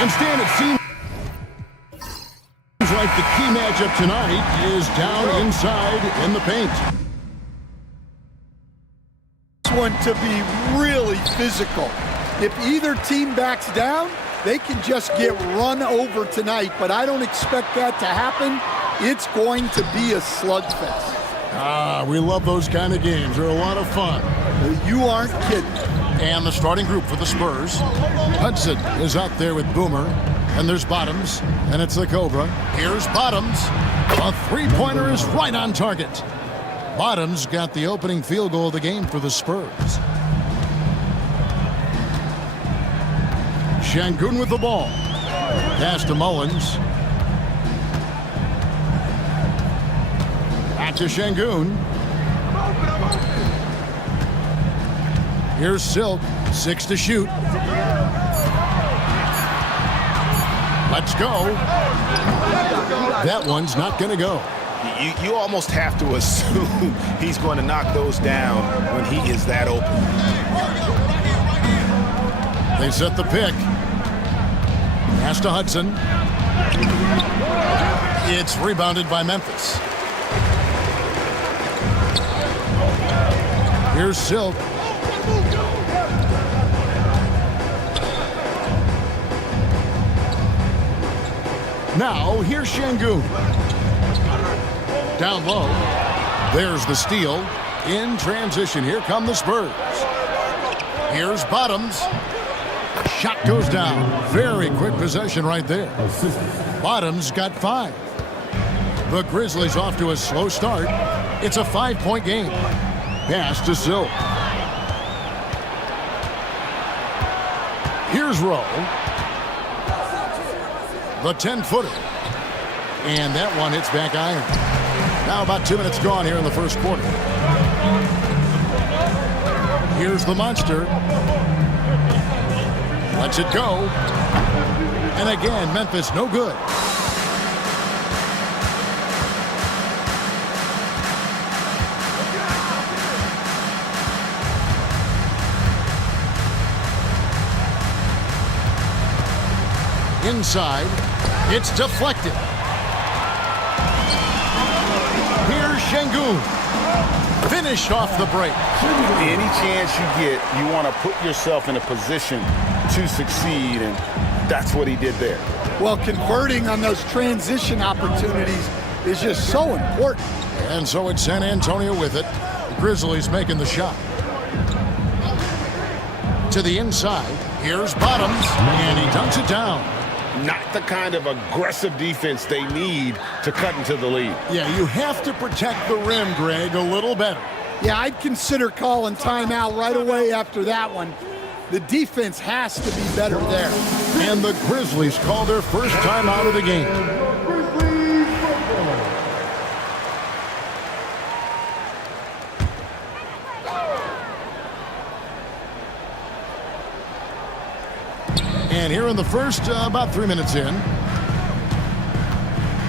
And Stan, it seems like the key matchup tonight is down inside in the paint. This one to be really physical. If either team backs down, they can just get run over tonight, but I don't expect that to happen. It's going to be a slugfest. We love those kind of games. They're a lot of fun. You aren't kidding. And the starting group for the Spurs. Hudson is out there with Boomer. And there's Bottoms. And it's the Cobra. Here's Bottoms. A three-pointer is right on target. Bottoms got the opening field goal of the game for the Spurs. Şengün with the ball. Pass to Mullins. Back to Şengün. Here's Silk. 6 to shoot. Let's go. That one's not going to go. You almost have to assume he's going to knock those down when he is that open. They set the pick. Pass to Hudson. It's rebounded by Memphis. Here's Silk. Now, here's Şengün. Down low. There's the steal. In transition, here come the Spurs. Here's Bottoms. Shot goes down. Very quick possession right there. Bottoms got 5. The Grizzlies off to a slow start. It's a 5-point game. Pass to Silk. Here's Rowe. The 10-footer. And that one hits back iron. Now about 2 minutes gone here in the first quarter. Here's the monster. Lets it go. And again, Memphis no good. Inside, it's deflected. Here's Şengün. Finished off the break. Any chance you get, you want to put yourself in a position to succeed, and that's what he did there. Well, converting on those transition opportunities is just so important. And so it's San Antonio with it. The Grizzlies making the shot. To the inside, here's Bottoms, and he dunks it down. Not the kind of aggressive defense they need to cut into the lead. Yeah, you have to protect the rim, Greg, a little better. Yeah, I'd consider calling timeout right away after that one. The defense has to be better there. And the Grizzlies call their first timeout of the game. And here in the first, about 3 minutes in,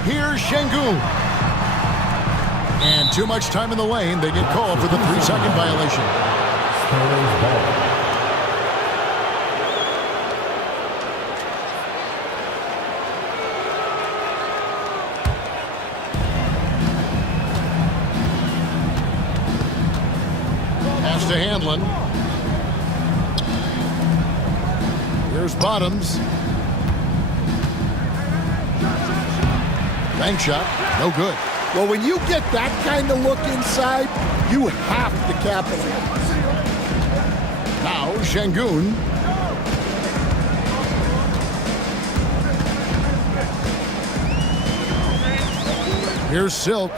here's Şengün. And too much time in the lane. They get called for the 3-second violation. Pass to Handlin. Here's Bottoms. Bank shot, no good. Well, when you get that kind of look inside, you have to capitalize. Now, Şengün. Here's Silk.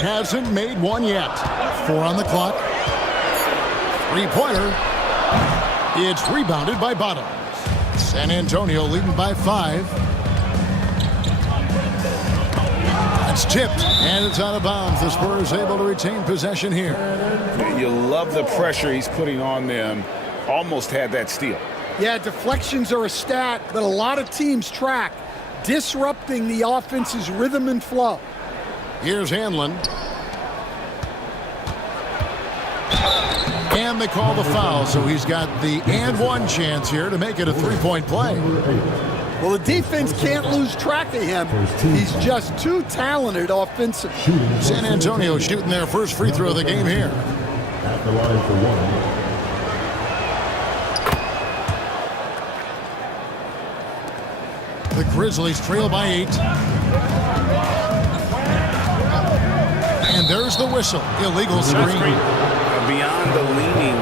Hasn't made one yet. 4 on the clock. 3-pointer. It's rebounded by Bottoms. San Antonio leading by 5. It's tipped, and it's out of bounds. The Spurs able to retain possession here. You love the pressure he's putting on them. Almost had that steal. Yeah, deflections are a stat that a lot of teams track, disrupting the offense's rhythm and flow. Here's Handlin. And they call the foul, so he's got the and one chance here to make it a 3-point play. Well, the defense can't lose track of him. He's just too talented offensively. San Antonio shooting their first free throw of the game here. At the line for one. The Grizzlies trail by 8. And there's the whistle. Illegal screen. Beyond the leaning,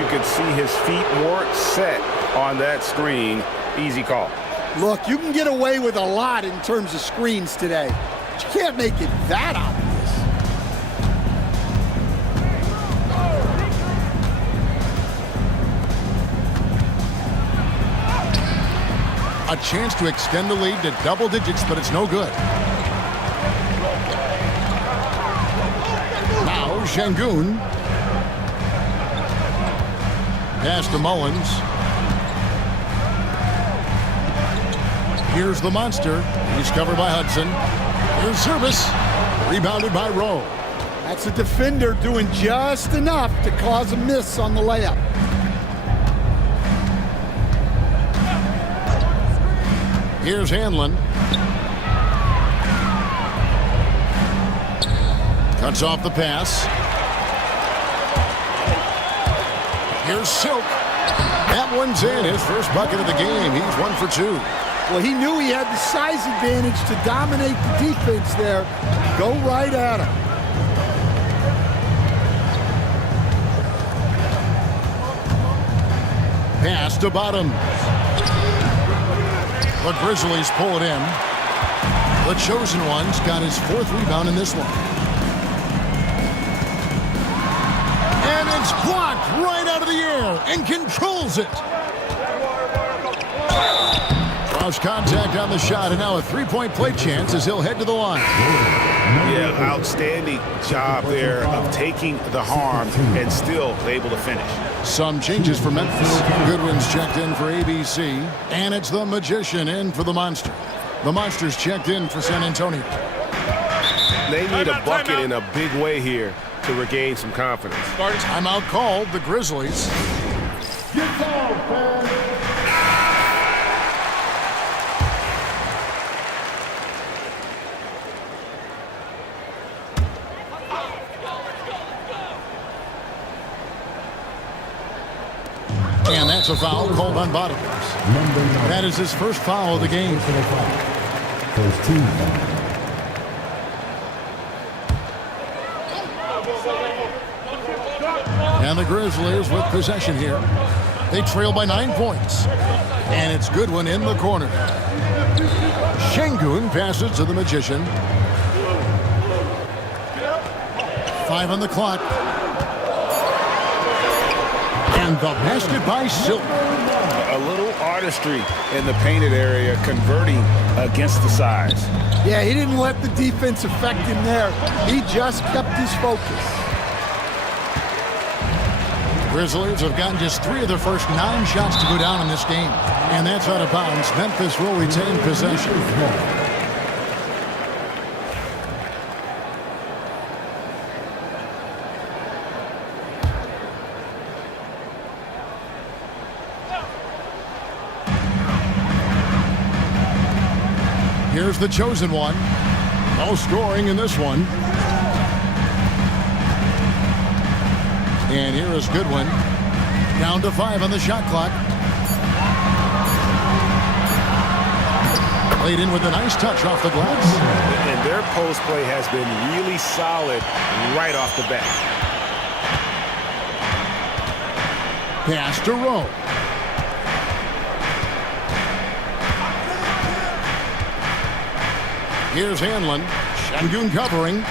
you could see his feet weren't set on that screen. Easy call. Look, you can get away with a lot in terms of screens today, but you can't make it that obvious. A chance to extend the lead to double digits, but it's no good. Now Şengün. Pass to Mullins. Here's the monster. He's covered by Hudson. Here's service. Rebounded by Rowe. That's a defender doing just enough to cause a miss on the layup. Here's Hanlon. Cuts off the pass. Here's Silk. That one's in. His first bucket of the game. He's 1 for 2. Well, he knew he had the size advantage to dominate the defense there. Go right at him. Pass to Bottoms. The Grizzlies pull it in. The chosen one's got his 4th rebound in this one. And it's blocked right out of the air and controls it. Draws contact on the shot, and now a three-point play chance as he'll head to the line. Yeah, outstanding job there of taking the harm and still able to finish. Some changes for Memphis. Goodwin's checked in for ABC, and it's the Magician in for the Monster. The Monster's checked in for San Antonio. They need a bucket in a big way here to regain some confidence. Timeout called, the Grizzlies. And that's a foul called on Bottoms. That is his first foul of the game. First team foul. And the Grizzlies with possession here. They trail by 9 points. And it's Goodwin in the corner. Şengün passes to the Magician. 5 on the clock. And the basket by Silk. A little artistry in the painted area, converting against the size. Yeah, he didn't let the defense affect him there. He just kept his focus. Grizzlies have gotten just 3 of their first 9 shots to go down in this game. And that's out of bounds. Memphis will retain possession. Here's the chosen one. No scoring in this one. And here is Goodwin. Down to 5 on the shot clock. Played in with a nice touch off the glass. And their post play has been really solid right off the bat. Pass to Rowe. Here's Hanlon. Şengün covering.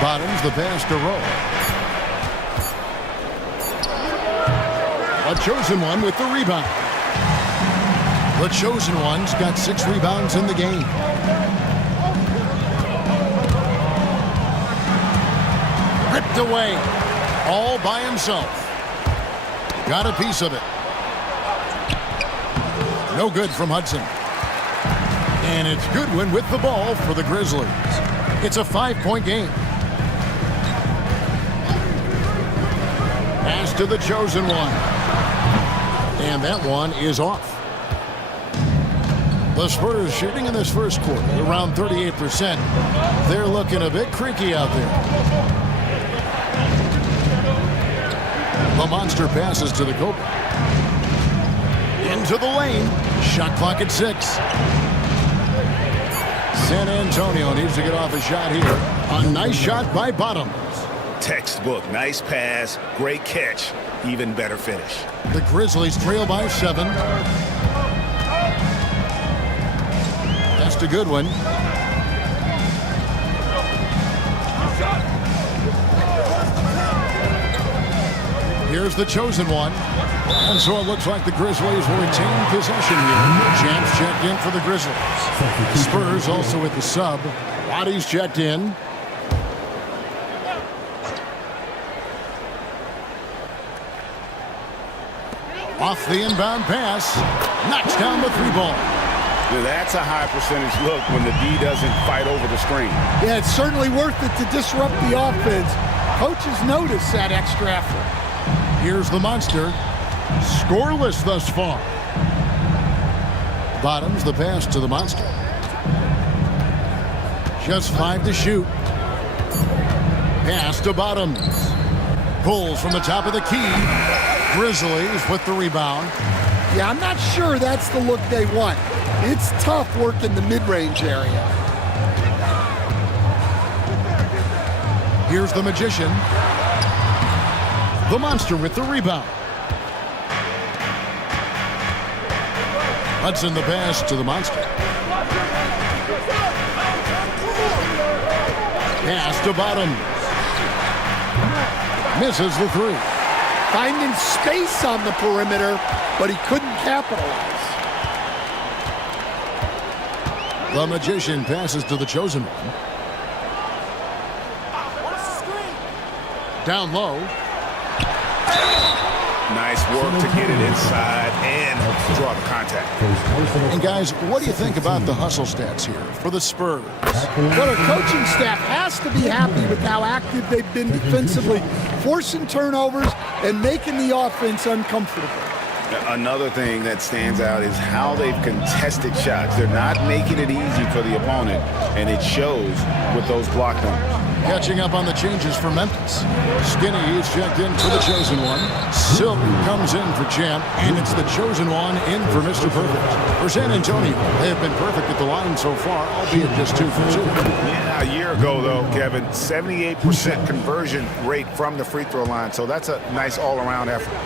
Bottoms the pass to Rowe. A chosen one with the rebound. The chosen one's got 6 rebounds in the game. Ripped away. All by himself. Got a piece of it. No good from Hudson. And it's Goodwin with the ball for the Grizzlies. It's a 5-point game. Pass to the chosen one. And that one is off. The Spurs shooting in this first quarter around 38%. They're looking a bit creaky out there. The monster passes to the Cobra. Into the lane. Shot clock at 6. San Antonio needs to get off a shot here. A nice shot by Bottoms. Textbook. Nice pass. Great catch. Even better finish. The Grizzlies trail by 7. That's a good one. Here's the chosen one. And so it looks like the Grizzlies will retain possession here. Champs checked in for the Grizzlies. Spurs also with the sub. Bodies checked in. Off the inbound pass. Knocks down the 3 ball. That's a high percentage look when the D doesn't fight over the screen. Yeah, it's certainly worth it to disrupt the offense. Coaches notice that extra effort. Here's the monster. Scoreless thus far. Bottoms the pass to the monster. Just 5 to shoot. Pass to Bottoms. Pulls from the top of the key. Grizzlies with the rebound. Yeah, I'm not sure that's the look they want. It's tough work in the mid-range area. Here's the magician. The monster with the rebound. Hudson the pass to the monster. Pass to Bottoms. Misses the 3. Finding space on the perimeter, but he couldn't capitalize. The magician passes to the chosen one. Down low. Nice work to get it inside and draw the contact. And guys, what do you think about the hustle stats here for the Spurs? Well, our coaching staff has to be happy with how active they've been defensively, forcing turnovers and making the offense uncomfortable. Another thing that stands out is how they've contested shots. They're not making it easy for the opponent, and it shows with those block numbers. Catching up on the changes for Memphis. Skinny is checked in for the chosen one. Silk comes in for Champ, and it's the chosen one in for Mr. Perfect. For San Antonio, they have been perfect at the line so far, albeit just 2 for 2. Yeah, a year ago, though, Kevin, 78% conversion rate from the free throw line, so that's a nice all-around effort.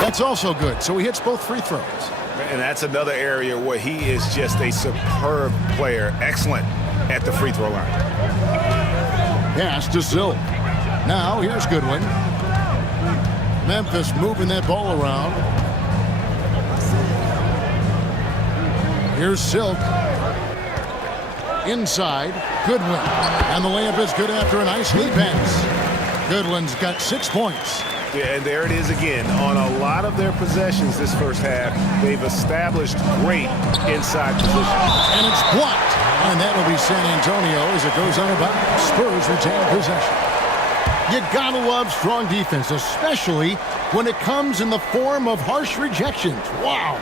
That's also good, so he hits both free throws. And that's another area where he is just a superb player, excellent at the free throw line. Pass to Silk. Now here's Goodwin. Memphis moving that ball around. Here's Silk. Inside, Goodwin. And the layup is good after a nice lead pass. Goodwin's got 6 points. Yeah, and there it is again. On a lot of their possessions this first half, they've established great inside position. And it's blocked. And that'll be San Antonio as it goes out of bounds. Spurs retain possession. You gotta love strong defense, especially when it comes in the form of harsh rejections. Wow.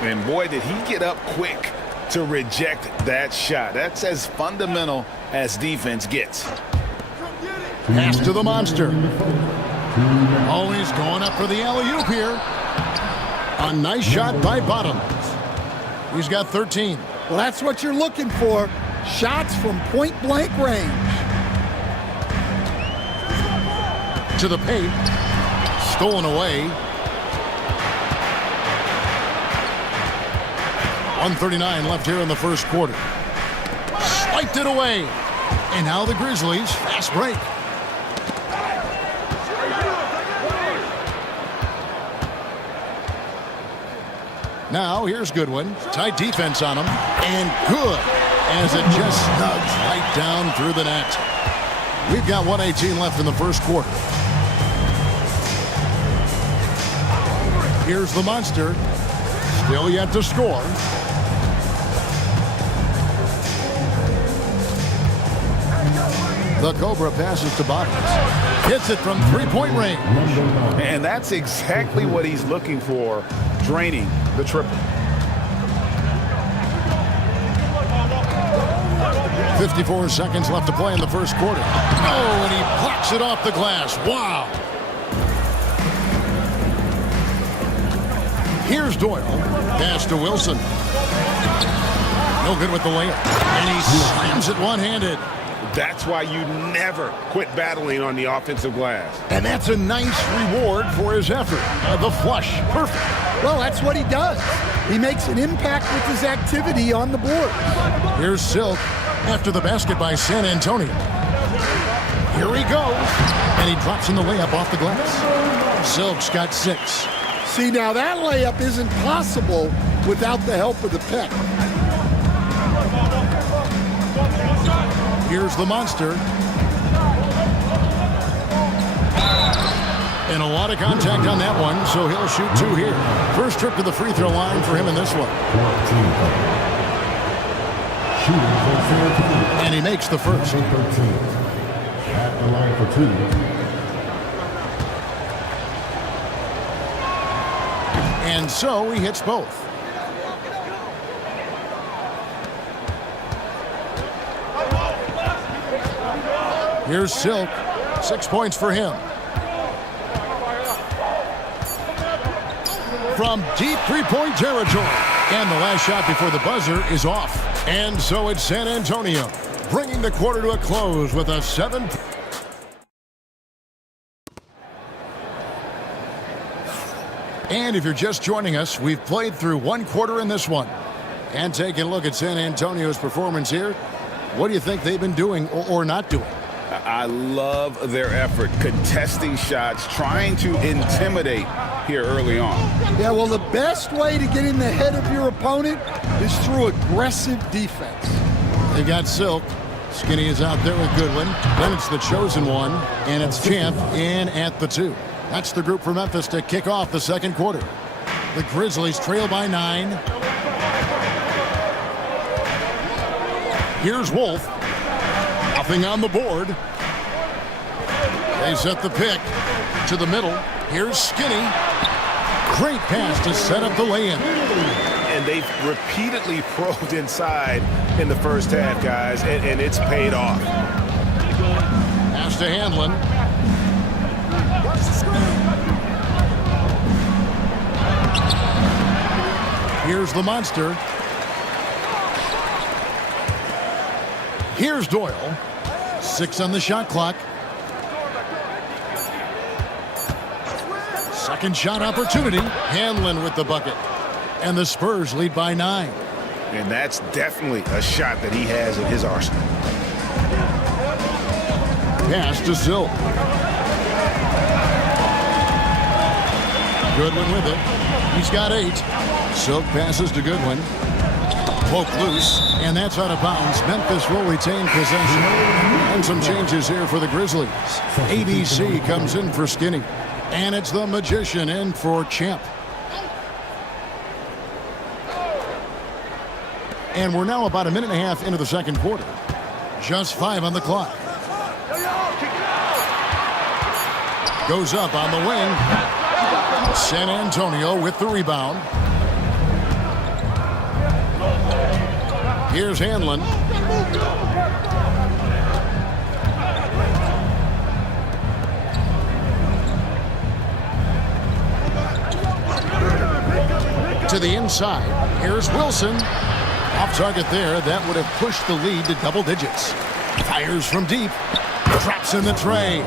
And boy, did he get up quick to reject that shot. That's as fundamental as defense gets. Pass to the monster. Always going up for the alley-oop here. A nice shot by Bottoms. He's got 13. Well, that's what you're looking for. Shots from point-blank range. To the paint. Stolen away. 1:39 left here in the first quarter. Swiped it away. And now the Grizzlies fast break. Now here's Goodwin. Tight defense on him. And good as it just snugs right down through the net. We've got 1:18 left in the first quarter. Here's the monster. Still yet to score. The Cobra passes to Bottoms. Hits it from three-point range. And that's exactly what he's looking for, draining the triple. 54 seconds left to play in the first quarter. Oh, and he blocks it off the glass. Wow. Here's Doyle. Pass to Wilson. No good with the layup. And he slams it one-handed. That's why you never quit battling on the offensive glass. And that's a nice reward for his effort. The flush. Perfect. Well, that's what he does. He makes an impact with his activity on the board. Here's Silk after the basket by San Antonio. Here he goes. And he drops in the layup off the glass. Silk's got 6. See, now that layup isn't possible without the help of the pick. Here's the monster. And a lot of contact on that one, so he'll shoot 2 here. First trip to the free throw line for him in this one. And he makes the first. At the line for 2. And so he hits both. Here's Silk. 6 points for him. From deep three-point territory. And the last shot before the buzzer is off. And so it's San Antonio, bringing the quarter to a close with a 7. And if you're just joining us, we've played through 1 quarter in this one. And taking a look at San Antonio's performance here, what do you think they've been doing or not doing? I love their effort, contesting shots, trying to intimidate here early on. Yeah, well, the best way to get in the head of your opponent is through aggressive defense. They got Silk. Skinny is out there with Goodwin. Then it's the chosen one, and it's Champ in at the 2. That's the group from Memphis to kick off the second quarter. The Grizzlies trail by 9. Here's Wolf. Nothing on the board. They set the pick to the middle. Here's Skinny. Great pass to set up the lay-in. And they've repeatedly probed inside in the first half, guys, and it's paid off. Pass to Handlin. Here's the monster. Here's Doyle. 6 on the shot clock. Second shot opportunity. Handlin with the bucket. And the Spurs lead by 9. And that's definitely a shot that he has in his arsenal. Pass to Silk. Goodwin with it. He's got 8. Silk passes to Goodwin. Poke loose, and that's out of bounds. Memphis will retain possession. And some changes here for the Grizzlies. ABC comes in for Skinny. And it's the Magician in for Champ. And we're now about a minute and a half into the second quarter. Just 5 on the clock. Goes up on the wing. San Antonio with the rebound. Here's Handlin. To the inside. Here's Wilson. Off target there. That would have pushed the lead to double digits. Fires from deep. Drops in the tray.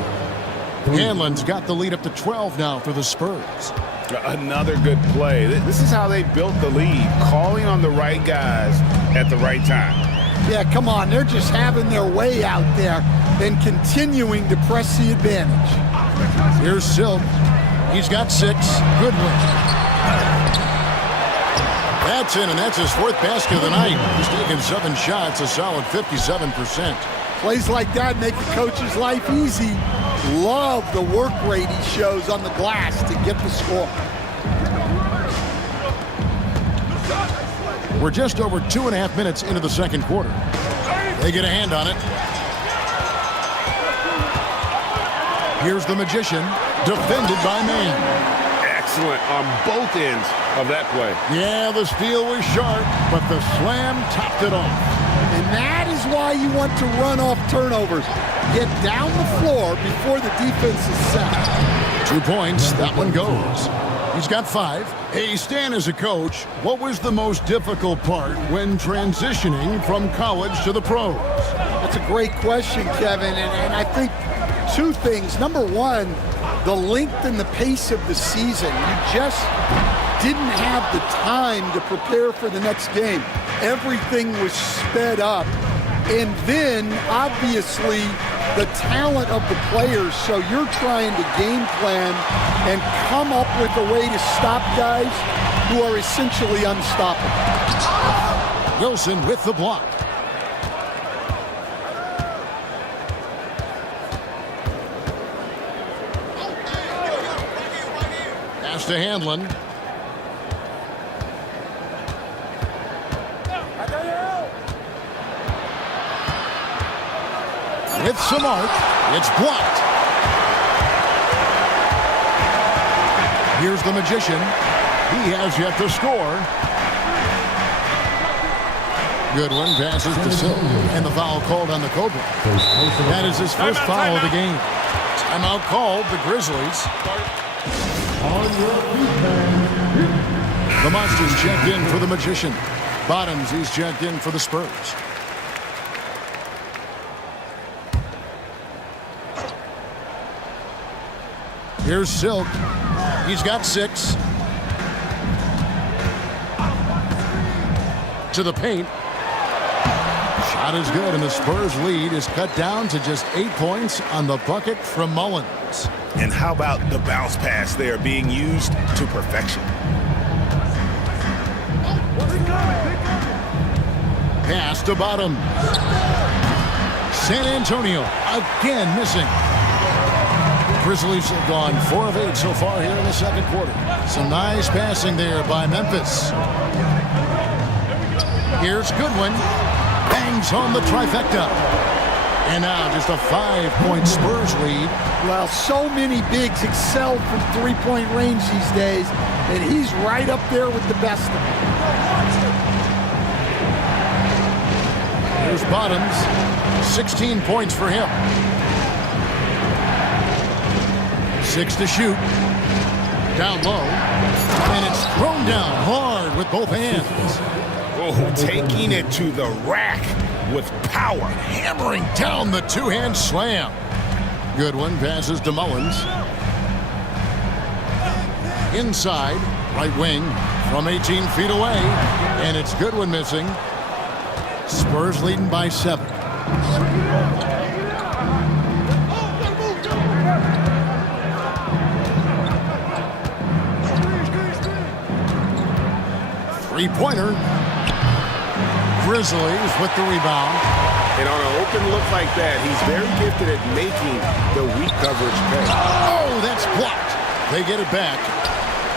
Handlin's got the lead up to 12 now for the Spurs. Another good play. This is how they built the lead, calling on the right guys at the right time. Yeah, come on. They're just having their way out there and continuing to press the advantage. Here's Silk. He's got 6. Goodwin. That's in, and that's his 4th basket of the night. He's taken 7 shots, a solid 57%. Plays like that make a coach's life easy. Love the work rate he shows on the glass to get the score. We're just over 2.5 minutes into the second quarter. They get a hand on it. Here's the Magician, defended by Man. Excellent on both ends of that play. Yeah, the steal was sharp, but the slam topped it off. And that is why you want to run off turnovers. Get down the floor before the defense is set. 2 points, that one goes. He's got 5. Hey, Stan, as a coach, what was the most difficult part when transitioning from college to the pros? That's a great question, Kevin, and I think 2 things. Number one, the length and the pace of the season. You just didn't have the time to prepare for the next game. Everything was sped up. And then, obviously, the talent of the players. So you're trying to game plan and come up with a way to stop guys who are essentially unstoppable. Wilson with the block. Pass to Hanlon. With some arc, it's blocked. Here's the Magician. He has yet to score. Goodwin passes to Silk, and the foul called on the Cobra. That is his first foul of the game. Timeout called, the Grizzlies. The Monsters checked in for the Magician. Bottoms, he's checked in for the Spurs. Here's Silk. He's got 6. To the paint. Shot is good, and the Spurs lead is cut down to just 8 points on the bucket from Mullins. And how about the bounce pass there being used to perfection? Pass to Bottom. San Antonio again missing. Grizzlies have gone 4 of 8 so far here in the second quarter. Some nice passing there by Memphis. Here's Goodwin. Bangs home the trifecta. And now just a 5-point Spurs lead. Well, so many bigs excel from three-point range these days, and he's right up there with the best of them. Here's Bottoms. 16 points for him. 6 to shoot. Down low. And it's thrown down hard with both hands. Oh, taking it to the rack with power. Hammering down the two-hand slam. Goodwin passes to Mullins. Inside, right wing from 18 feet away. And it's Goodwin missing. Spurs leading by 7. Three-pointer. Grizzlies with the rebound. And on an open look like that, he's very gifted at making the weak coverage pay. Oh, that's blocked. They get it back.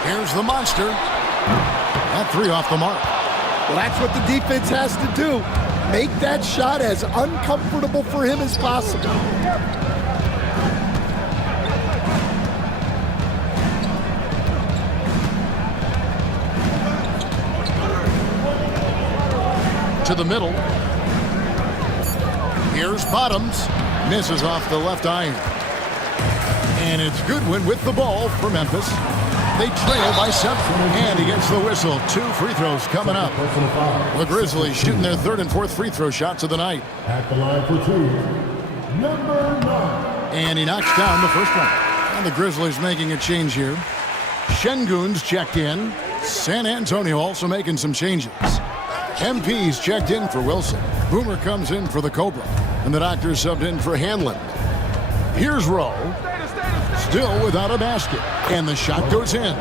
Here's the Monster. That 3 off the mark. Well, that's what the defense has to do. Make that shot as uncomfortable for him as possible. To the middle. Here's Bottoms. Misses off the left iron. And it's Goodwin with the ball for Memphis. They trail by 7. And he gets the whistle. 2 free throws coming up. The Grizzlies shooting their 3rd and 4th free throw shots of the night. At the line for 2, number 9. And he knocks down the first one. And the Grizzlies making a change here. Şengün's checked in. San Antonio also making some changes. MP's checked in for Wilson. Boomer comes in for the Cobra. And the Doctor subbed in for Hanlon. Here's Rowe. Still without a basket. And the shot goes in.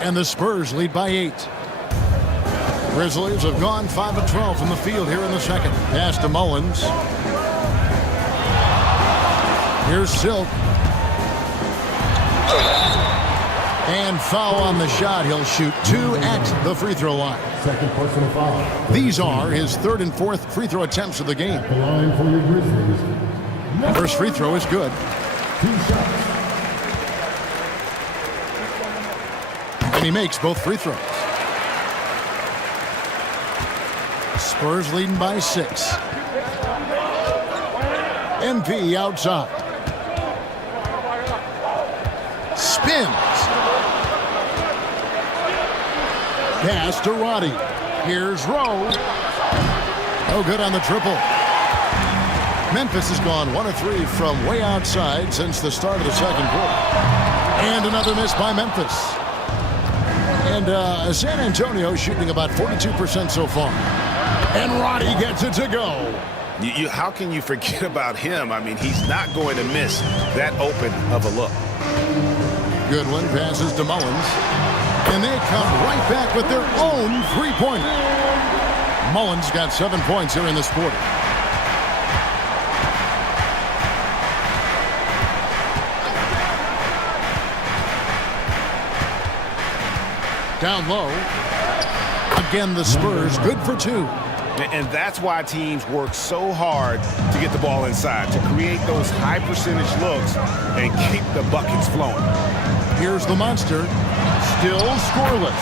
And the Spurs lead by 8. Grizzlies have gone 5 of 12 from the field here in the second. Pass to Mullins. Here's Silk. And foul on the shot. He'll shoot 2 at the free throw line. Second personal foul. These are his 3rd and 4th free throw attempts of the game. At the line for your Grizzlies. First free throw is good. 2 shots. And he makes both free throws. Spurs leading by 6. MP outside. Spins. Pass to Roddy. Here's Rowe. No good on the triple. Memphis has gone 1 of 3 from way outside since the start of the second quarter. And another miss by Memphis. And San Antonio shooting about 42% so far. And Roddy gets it to go. How can you forget about him? I mean, he's not going to miss that open of a look. Goodwin passes to Mullins. And they come right back with their own three-pointer. Mullins got 7 points here in this quarter. Down low. Again, the Spurs good for 2. And that's why teams work so hard to get the ball inside, to create those high percentage looks and keep the buckets flowing. Here's the monster. Still scoreless.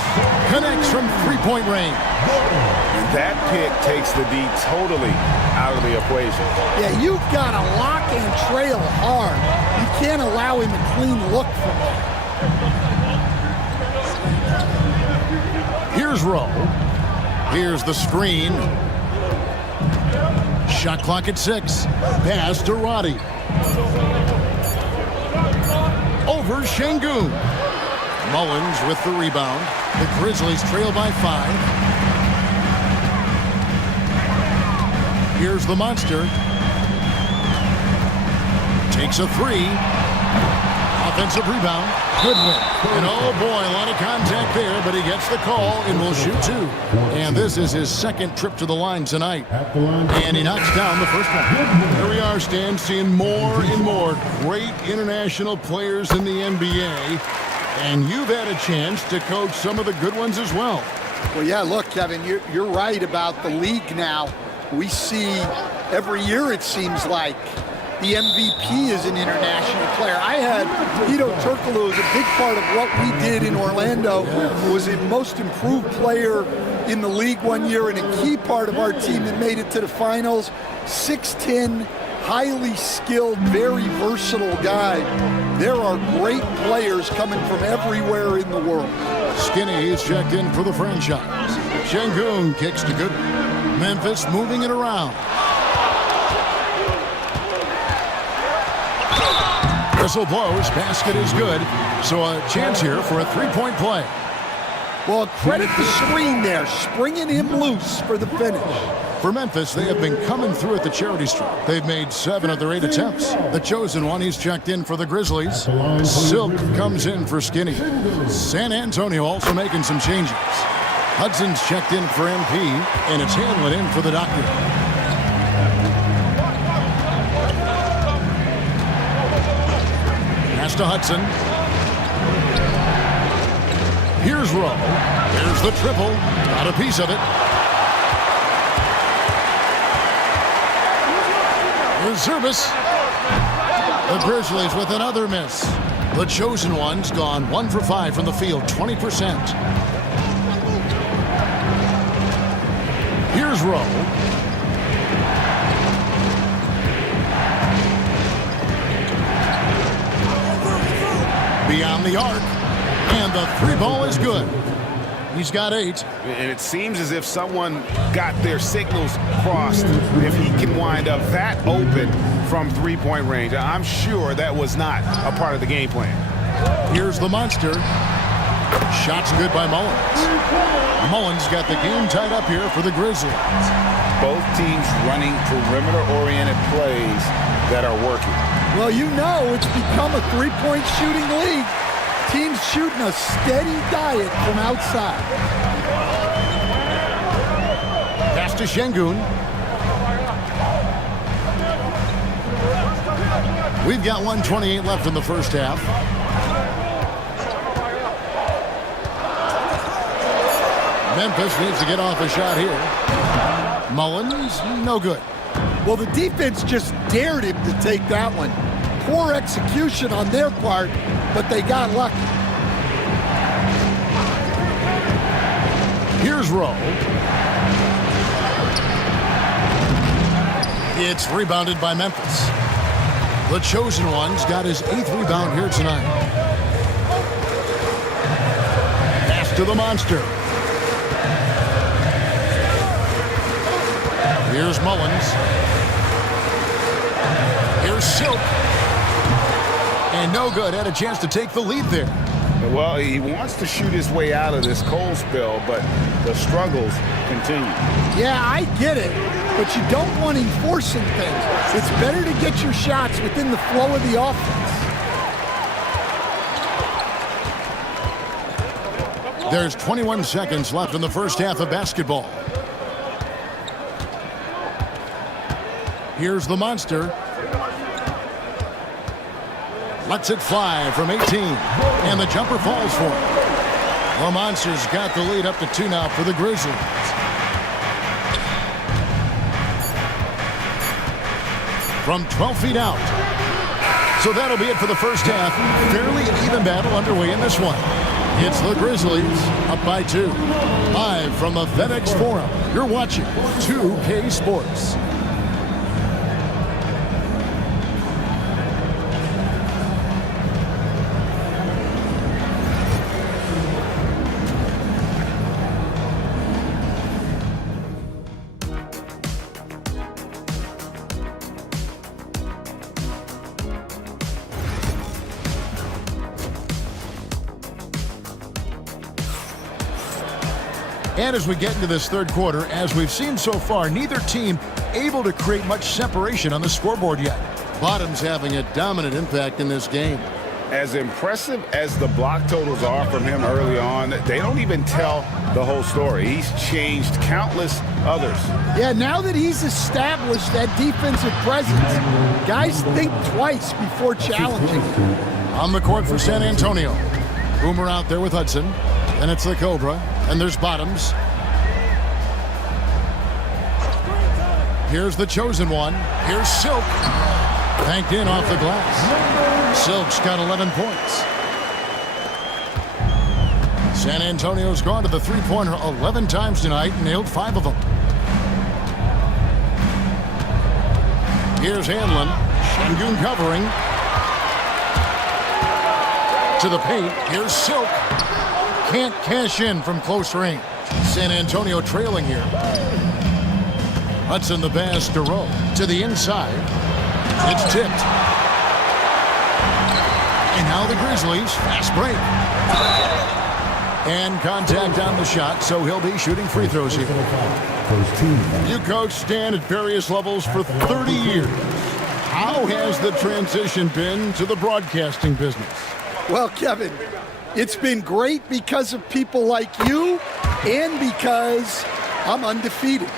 Connects from three-point range. And that pick takes the D totally out of the equation. Yeah, you've got to lock and trail hard. You can't allow him a clean look from that. Here's Rowe. Here's the screen. Shot clock at 6. Pass to Roddy. Over Şengün. Mullins with the rebound. The Grizzlies trail by 5. Here's the monster. Takes a 3. Offensive rebound. Goodwin. And oh boy, a lot of contact there, but he gets the call and will shoot 2. And this is his second trip to the line tonight. And he knocks down the first one. Here we are, Stan, seeing more and more great international players in the NBA. And you've had a chance to coach some of the good ones as well. Well, yeah, look, Kevin, you're right about the league now. We see every year, it seems like, the MVP is an international player. I had Hedo Turkoglu as a big part of what we did in Orlando. Was a most improved player in the league one year and a key part of our team that made it to the finals. 6'10", highly skilled, very versatile guy. There are great players coming from everywhere in the world. Skinny is checked in for the franchise. Şengün kicks to Goodwin. Memphis moving it around. Whistle blows, basket is good. So a chance here for a three-point play. Well, credit the screen there, springing him loose for the finish. For Memphis, they have been coming through at the charity stripe. They've made 7 of their 8 attempts. The chosen one, he's checked in for the Grizzlies. Silk comes in for Skinny. San Antonio also making some changes. Hudson's checked in for MP, and it's Hanlon in for the Doctor. Pass to Hudson. Here's Rowe. Here's the triple. Got a piece of it. Here's service. The Grizzlies with another miss. The chosen one's gone 1 for 5 from the field, 20%. Here's Rowe. Beyond the arc. And the 3 ball is good. He's got 8. And it seems as if someone got their signals crossed if he can wind up that open from three-point range. I'm sure that was not a part of the game plan. Here's the monster. Shot's good by Mullins. Mullins got the game tied up here for the Grizzlies. Both teams running perimeter-oriented plays that are working. Well, you know it's become a three-point shooting league. Teams shooting a steady diet from outside. Pass to Şengün. We've got 1:28 left in the first half. Memphis needs to get off a shot here. Mullins, no good. Well, the defense just dared him to take that one. poor execution on their part, but they got lucky. Here's Rowe. It's rebounded by Memphis. The chosen one's got his 8th rebound here tonight. Pass to the monster. Here's Mullins. Here's Silk. And no good. Had a chance to take the lead there. Well, he wants to shoot his way out of this cold spell, but the struggles continue. Yeah, I get it, but you don't want him forcing things. It's better to get your shots within the flow of the offense. There's 21 seconds left in the first half of basketball. Here's the monster. Lets it fly from 18. And the jumper falls for him. The Monsters got the lead up to 2 now for the Grizzlies. From 12 feet out. So that'll be it for the first half. Fairly even battle underway in this one. It's the Grizzlies up by 2. Live from the FedEx Forum, you're watching 2K Sports. And as we get into this third quarter, as we've seen so far, neither team able to create much separation on the scoreboard yet. Bottom's having a dominant impact in this game. As impressive as the block totals are from him early on, they don't even tell the whole story. He's changed countless others. Yeah, now that he's established that defensive presence, guys think twice before challenging him. On the court for San Antonio. Boomer out there with Hudson. And it's the Cobra. And there's Bottoms. Here's the chosen one. Here's Silk. Banked in off the glass. Silk's got 11 points. San Antonio's gone to the three-pointer 11 times tonight and nailed 5 of them. Here's Hanlon. Şengün covering. To the paint. Here's Silk. Can't cash in from close range. San Antonio trailing here. Hudson the pass to Rowe. To the inside. It's tipped. And now the Grizzlies. Fast break. And contact on the shot, so he'll be shooting free throws here. You coached Stan at various levels for 30 years. How has the transition been to the broadcasting business? Well, Kevin, it's been great because of people like you and because I'm undefeated.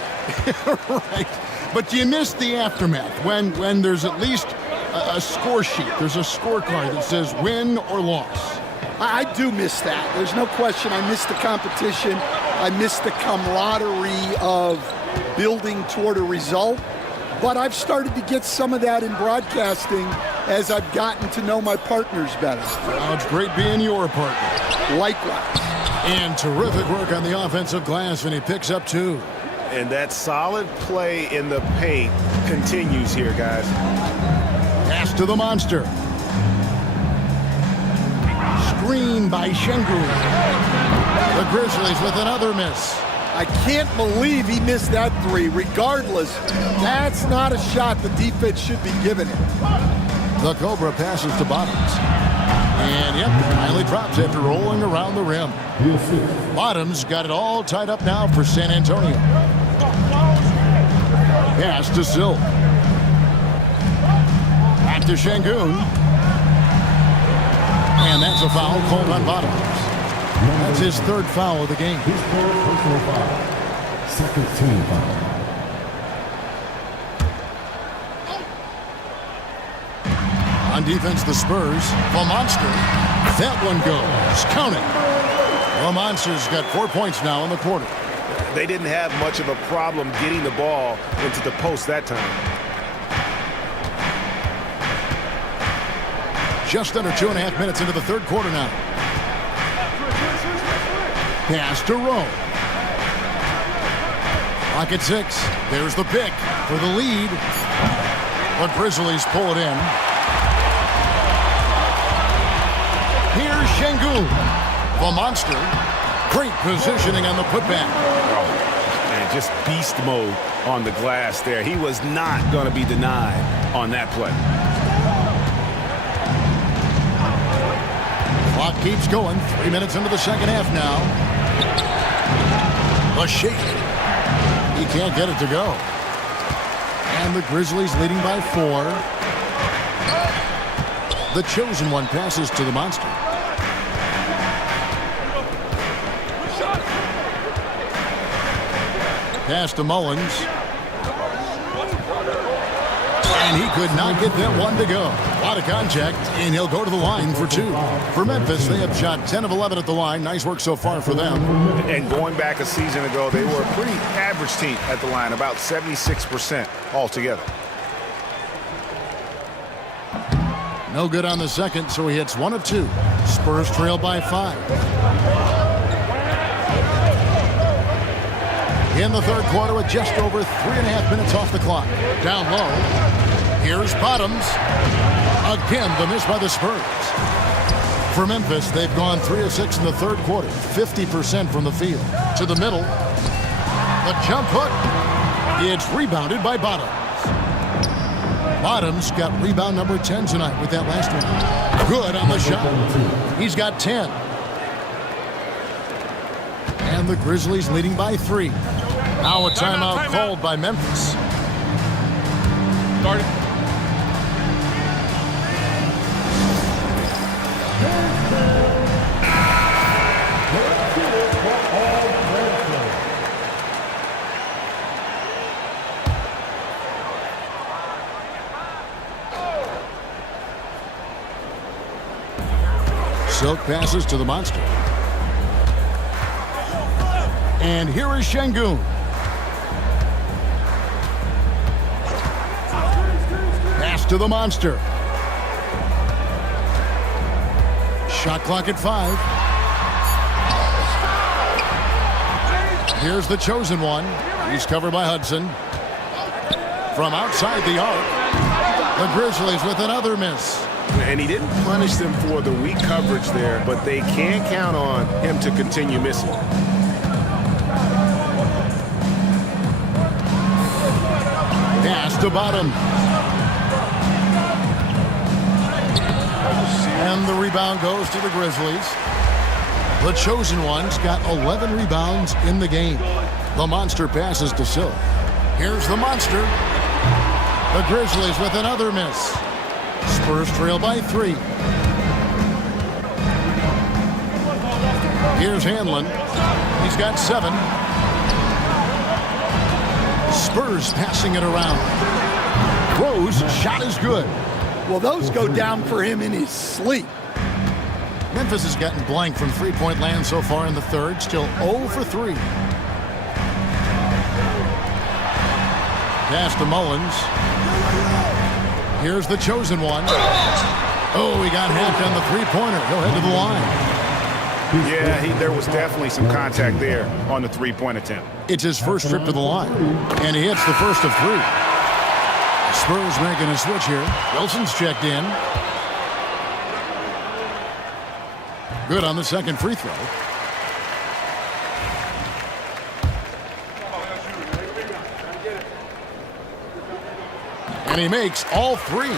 Right. But do you miss the aftermath when there's at least a score sheet? There's a scorecard that says win or loss. I do miss that. There's no question. I miss the competition. I miss the camaraderie of building toward a result. But I've started to get some of that in broadcasting as I've gotten to know my partners better. Well, it's great being your partner. Likewise. And terrific work on the offensive glass, and he picks up 2. And that solid play in the paint continues here, guys. Pass to the monster. Screen by Şengün. The Grizzlies with another miss. I can't believe he missed that 3. Regardless, that's not a shot the defense should be giving him. The Cobra passes to Bottoms. And, yep, finally drops after rolling around the rim. Bottoms got it all tied up now for San Antonio. Pass to Silk. Back to Şengün. And that's a foul called on Bottoms. That's his 3rd foul of the game. His 3rd personal foul. 2nd team foul. On defense, the Spurs. The Monster. That one goes. Count it. The Monsters got 4 points now in the quarter. They didn't have much of a problem getting the ball into the post that time. Just under 2.5 minutes into the third quarter now. Pass to Rowe. Clock at 6. There's the pick for the lead. The Grizzlies pull it in. Here's Şengün. The monster. Great positioning on the putback. Oh, and just beast mode on the glass there. He was not going to be denied on that play. Clock keeps going. 3 minutes into the second half now. The shake. He can't get it to go. And the Grizzlies leading by 4. The chosen one passes to the monster. Pass to Mullins. And he could not get that one to go. A lot of contact, and he'll go to the line for 2. For Memphis, they have shot 10 of 11 at the line. Nice work so far for them. And going back a season ago, they were a pretty average team at the line, about 76% altogether. No good on the second, so he hits 1 of 2. Spurs trail by 5. In the third quarter with just over 3.5 minutes off the clock. Down low. Here's Bottoms. Again, the miss by the Spurs. For Memphis, they've gone 3 of 6 in the third quarter. 50% from the field. To the middle. The jump hook. It's rebounded by Bottoms. Bottoms got rebound number 10 tonight with that last one. Good on the shot. He's got 10. And the Grizzlies leading by 3. Now a timeout called by Memphis. Started. Silk passes to the monster. And here is Şengün. Pass to the monster. Shot clock at 5. Here's the chosen one. He's covered by Hudson. From outside the arc, the Grizzlies with another miss. And he didn't punish them for the weak coverage there, but they can't count on him to continue missing. Pass to Bottom. And the rebound goes to the Grizzlies. The chosen one's got 11 rebounds in the game. The monster passes to Silk. Here's the monster. The Grizzlies with another miss. Spurs trail by 3. Here's Hanlon. He's got 7. Spurs passing it around. Rose shot is good. Well, those go down for him in his sleep. Memphis has gotten blank from three-point land so far in the third. Still 0 for 3. Pass to Mullins. Here's the chosen one. Oh, he got hacked on the three-pointer. He'll head to the line. Yeah, there was definitely some contact there on the three-point attempt. It's his first trip to the line. And he hits the first of 3. Spurs making a switch here. Wilson's checked in. Good on the second free throw. And he makes all 3.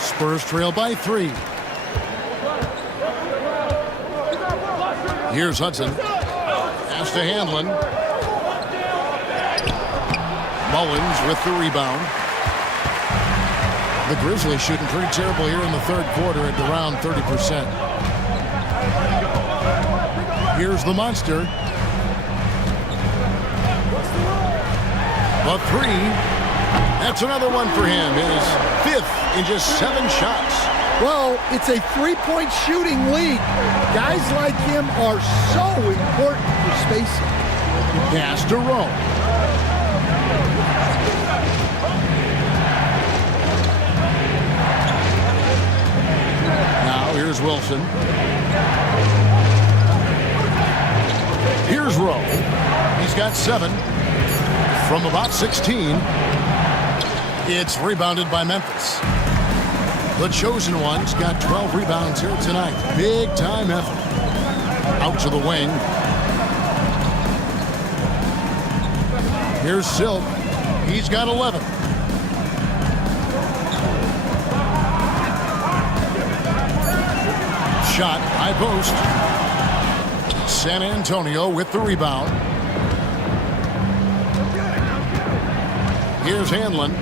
Spurs trail by 3. Here's Hudson. Pass to Hanlon. Mullins with the rebound. The Grizzlies shooting pretty terrible here in the third quarter at around 30%. Here's the monster. A 3. That's another one for him. His 5th in just 7 shots. Well, it's a three-point shooting league. Guys like him are so important for spacing. Pass to Rowe. here's Wilson. Here's Rowe. He's got 7 from about 16. It's rebounded by Memphis. The chosen one's got 12 rebounds here tonight. Big time effort. Out to the wing. Here's Silk. He's got 11. Shot, high post. San Antonio with the rebound. Here's Hanlon.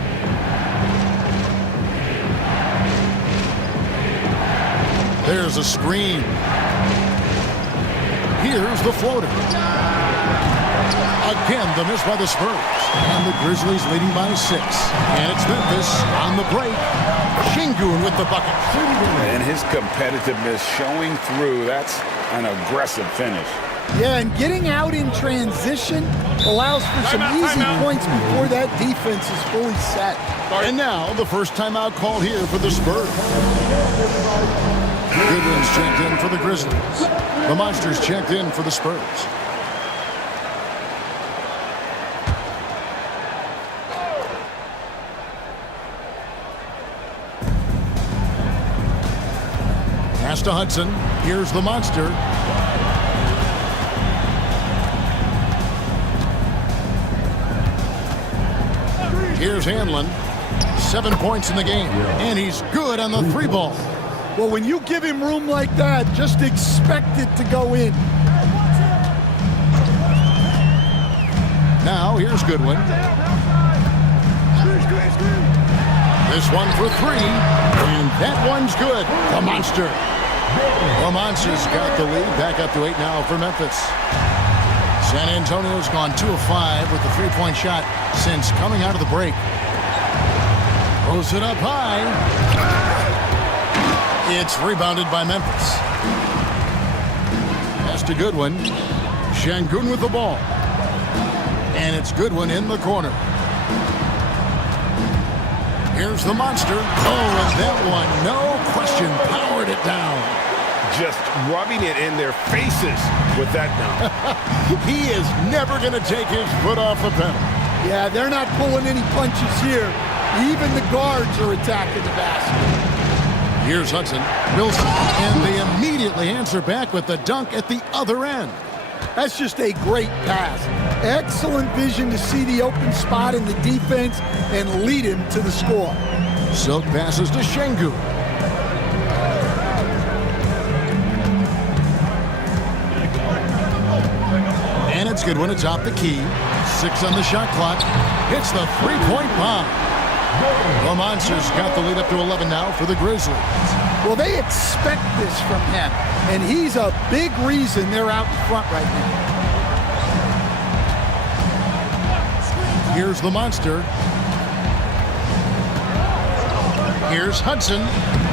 There's a screen. Here's the floater. Again, the miss by the Spurs. And the Grizzlies leading by 6. And it's Memphis on the break. Şengün with the bucket. And his competitiveness showing through. That's an aggressive finish. Yeah, and getting out in transition allows for some easy points before that defense is fully set. And now, the first timeout call here for the Spurs. Goodwin's checked in for the Grizzlies. The Monsters checked in for the Spurs. Pass to Hudson. Here's the Monster. Here's Hanlon. 7 points in the game. And he's good on the 3 ball. Well, when you give him room like that, just expect it to go in. Now, here's Goodwin. This one for 3. And that one's good. The Monster. The Monsters got the lead. Back up to 8 now for Memphis. San Antonio's gone 2 of 5 with the 3-point shot since coming out of the break. Throws it up high. It's rebounded by Memphis. Pass to Goodwin. Şengün with the ball. And it's Goodwin in the corner. Here's the Monster. Oh, and that one, no question, powered it down. Just rubbing it in their faces with that dunk. He is never going to take his foot off the pedal. Yeah, they're not pulling any punches here. Even the guards are attacking the basket. Here's Hudson, Wilson, and they immediately answer back with the dunk at the other end. That's just a great pass. Excellent vision to see the open spot in the defense and lead him to the score. Silk passes to Şengün. And it's Goodwin atop the key. 6 on the shot clock. Hits the 3-point bomb. The Monsters got the lead up to 11 now for the Grizzlies. Well, they expect this from him, and he's a big reason they're out in front right now. Here's the Monster. Here's Hudson,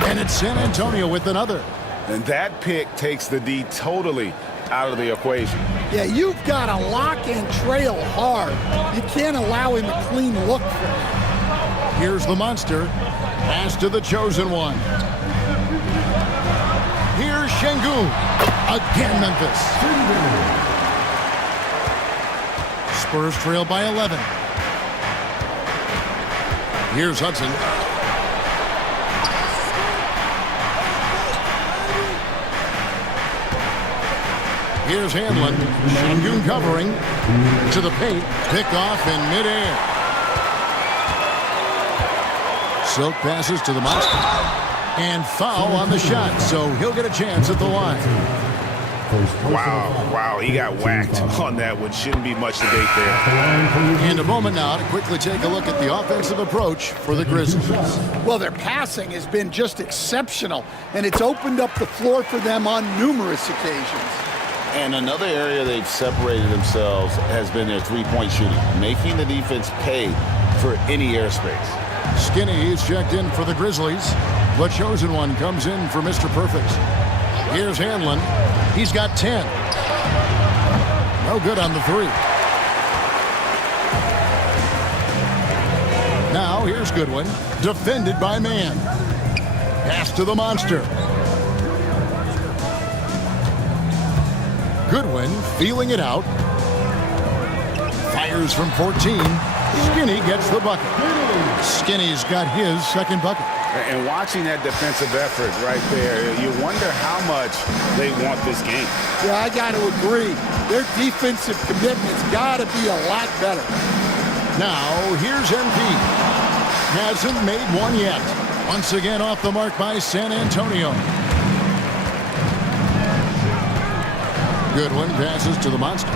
and it's San Antonio with another. And that pick takes the D totally out of the equation. Yeah, you've got to lock and trail hard. You can't allow him a clean look for him. Here's the Monster. Pass to the chosen one. Here's Şengün. Again, Memphis. Spurs trail by 11. Here's Hudson. Here's Hanlon. Şengün covering. To the paint. Picked off in midair. Silk passes to the Monster. And foul on the shot, so he'll get a chance at the line. Wow, he got whacked on that one. Shouldn't be much debate there. And a moment now to quickly take a look at the offensive approach for the Grizzlies. Well, their passing has been just exceptional, and it's opened up the floor for them on numerous occasions. And another area they've separated themselves has been their three-point shooting, making the defense pay for any airspace. Skinny is checked in for the Grizzlies. The chosen one comes in for Mr. Perfect. Here's Hanlon. He's got 10. No good on the 3. Now here's Goodwin. Defended by Man. Pass to the Monster. Goodwin feeling it out. Fires from 14. Skinny gets the bucket. Skinny's got his second bucket. And watching that defensive effort right there, you wonder how much they want this game. Yeah, I got to agree. Their defensive commitment's got to be a lot better. Now, here's MP. Hasn't made one yet. Once again off the mark by San Antonio. Goodwin passes to the Monster.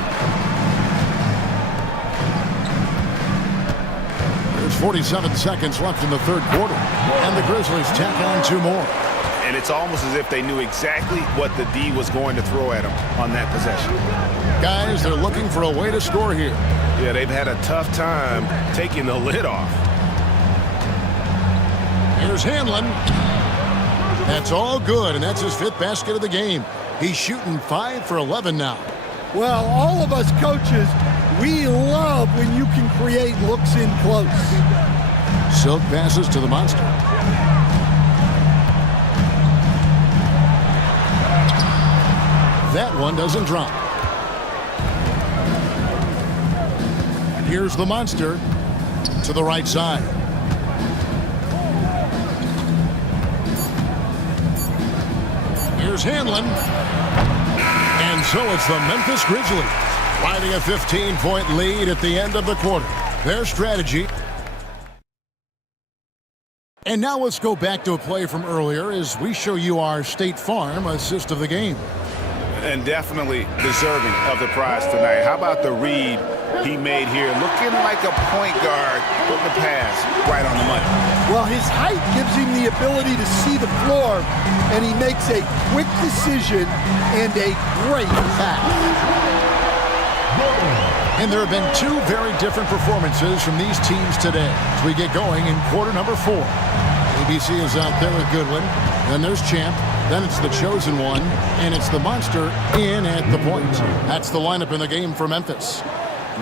There's 47 seconds left in the third quarter. And the Grizzlies tack on 2 more. And it's almost as if they knew exactly what the D was going to throw at them on that possession. Guys, they're looking for a way to score here. Yeah, they've had a tough time taking the lid off. Here's Hanlon. That's all good, and that's his 5th basket of the game. He's shooting 5 for 11 now. Well, all of us coaches, we love when you can create looks in close. Silk passes to the Monster. That one doesn't drop. Here's the Monster to the right side. Here's Hanlon. And so it's the Memphis Grizzlies finding a 15-point lead at the end of the quarter. Their strategy. And now let's go back to a play from earlier as we show you our State Farm assist of the game. And definitely deserving of the prize tonight. How about the read he made here? Looking like a point guard, putting the pass right on the money. Well, his height gives him the ability to see the floor, and he makes a quick decision and a great pass. And there have been 2 very different performances from these teams today as we get going in quarter number 4. ABC is out there with Goodwin. Then there's Champ. Then it's the chosen one. And it's the Monster in at the point. That's the lineup in the game for Memphis.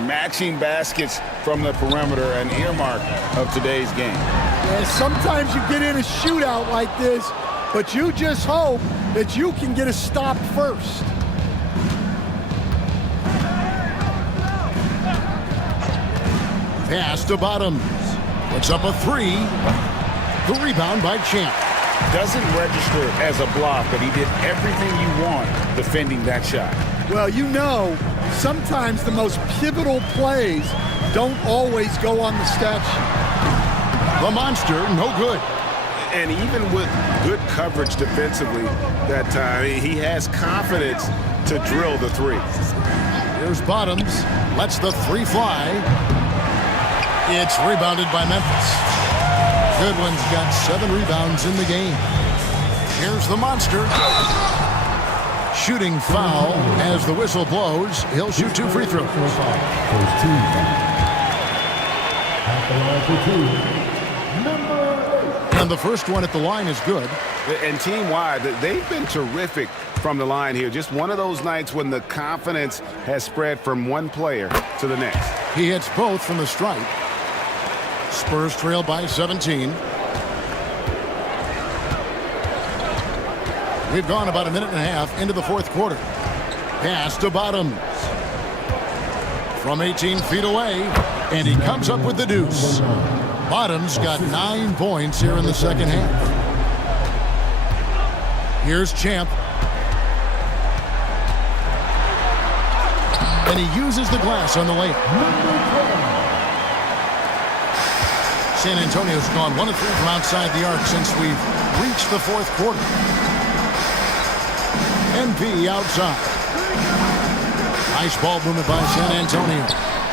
Matching baskets from the perimeter, an earmark of today's game. Yeah, sometimes you get in a shootout like this, but you just hope that you can get a stop first. Pass to Bottoms. Puts up a 3. The rebound by Champ. Doesn't register as a block, but he did everything you want defending that shot. Well, you know, sometimes the most pivotal plays don't always go on the stat sheet. The Monster, no good. And even with good coverage defensively that time, he has confidence to drill the 3. Here's Bottoms. Lets the 3 fly. It's rebounded by Memphis. Goodwin's got 7 rebounds in the game. Here's the Monster. Shooting foul as the whistle blows. He'll shoot 2 free throws. First team. At the line for 2. Number 8. And the first one at the line is good. And team-wide, they've been terrific from the line here. Just one of those nights when the confidence has spread from one player to the next. He hits both from the stripe. Spurs trail by 17. We've gone about a minute and a half into the fourth quarter. Pass to Bottoms. From 18 feet away, and he comes up with the deuce. Bottoms got 9 points here in the second half. Here's Champ. And he uses the glass on the layup. San Antonio's gone 1 of 3 from outside the arc since we've reached the fourth quarter. MP outside. Nice ball movement by San Antonio.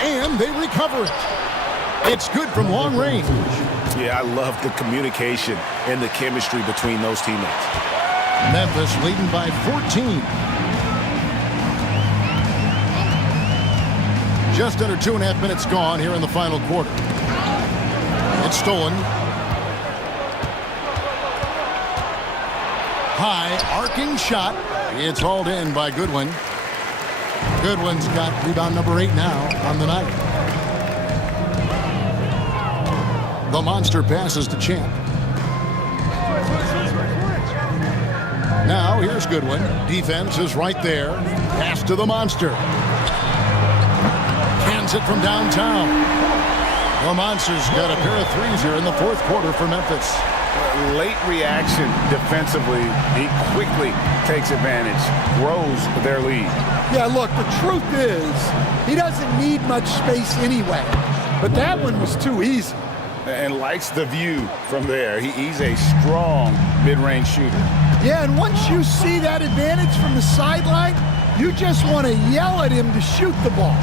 And they recover it. It's good from long range. Yeah, I love the communication and the chemistry between those teammates. Memphis leading by 14. Just under 2.5 minutes gone here in the final quarter. It's stolen. High arcing shot. It's hauled in by Goodwin. Goodwin's got rebound number 8 now on the night. The Monster passes to Champ. Now here's Here's Goodwin. Defense is right there. Pass to the Monster. Hands it from downtown. The Monster's got a pair of threes here in the fourth quarter for Memphis. Late reaction defensively. He quickly takes advantage, grows their lead. Yeah, look, the truth is he doesn't need much space anyway. But that one was too easy. And likes the view from there. He's a strong mid-range shooter. Yeah, and once you see that advantage from the sideline, you just want to yell at him to shoot the ball.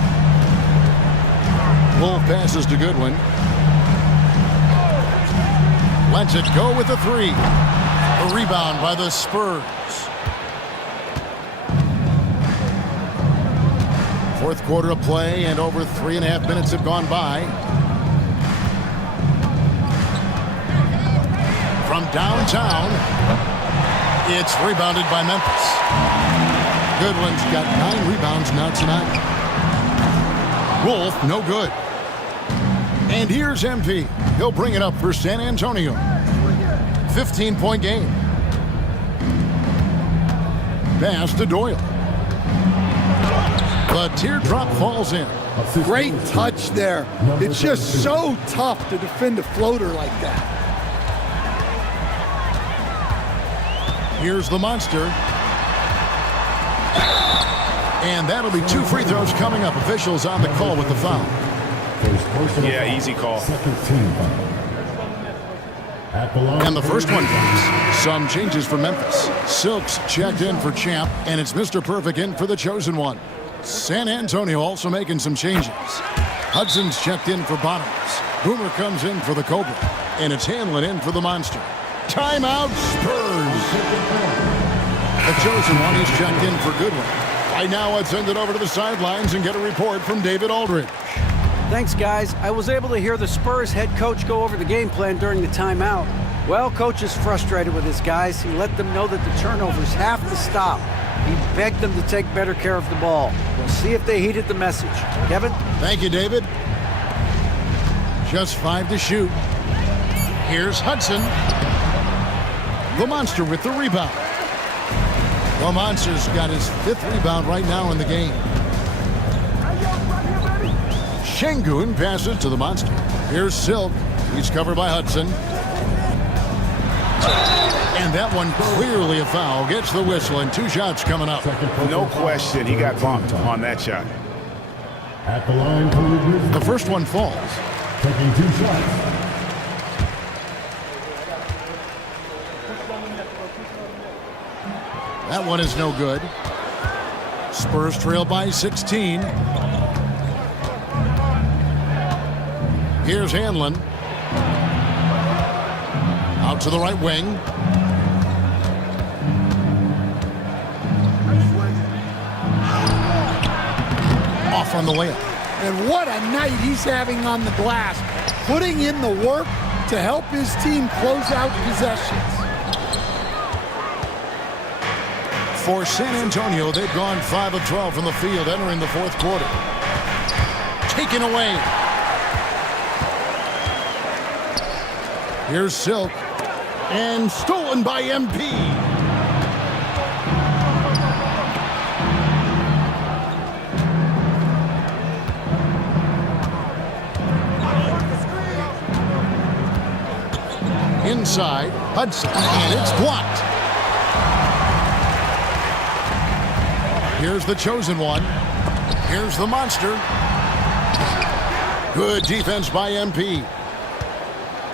Wolf passes to Goodwin. Lets it go with the three. A rebound by the Spurs. Fourth quarter of play, and over 3.5 minutes have gone by. From downtown, it's rebounded by Memphis. Goodwin's got 9 rebounds now tonight. Wolf, no good. And here's MP. He'll bring it up for San Antonio. 15-point game. Pass to Doyle. The teardrop falls in. Great touch there. It's just so tough to defend a floater like that. Here's the Monster. And that'll be 2 free throws coming up. Officials on the call with the foul. Yeah, easy call. And the first one comes. Some changes for Memphis. Silks checked in for Champ, and it's Mr. Perfect in for the chosen one. San Antonio also making some changes. Hudson's checked in for Bottoms. Boomer comes in for the Cobra, and it's Hanlon in for the Monster. Timeout Spurs. The chosen one is checked in for Goodwin. Right now, let's send it over to the sidelines and get a report from David Aldridge. Thanks, guys. I was able to hear the Spurs head coach go over the game plan during the timeout. Well, coach is frustrated with his guys. He let them know that the turnovers have to stop. He begged them to take better care of the ball. We'll see if they heeded the message. Kevin? Thank you, David. Just 5 to shoot. Here's Hudson. The Monster with the rebound. The Monster's got his 5th rebound right now in the game. Şengün passes to the Monster. Here's Silk. He's covered by Hudson. And that one clearly a foul. Gets the whistle, and 2 shots coming up. No question, he got bumped on that shot. At the line for the Grizzlies. The first one falls. Taking 2 shots. That one is no good. Spurs trail by 16. Here's Hanlon. Out to the right wing. Off on the layup. And what a night he's having on the glass, putting in the work to help his team close out possessions. For San Antonio, they've gone 5 of 12 from the field entering the fourth quarter. Taken away. Here's Silk. And stolen by MP. Inside, Hudson, and it's blocked. Here's the chosen one. Here's the Monster. Good defense by MP.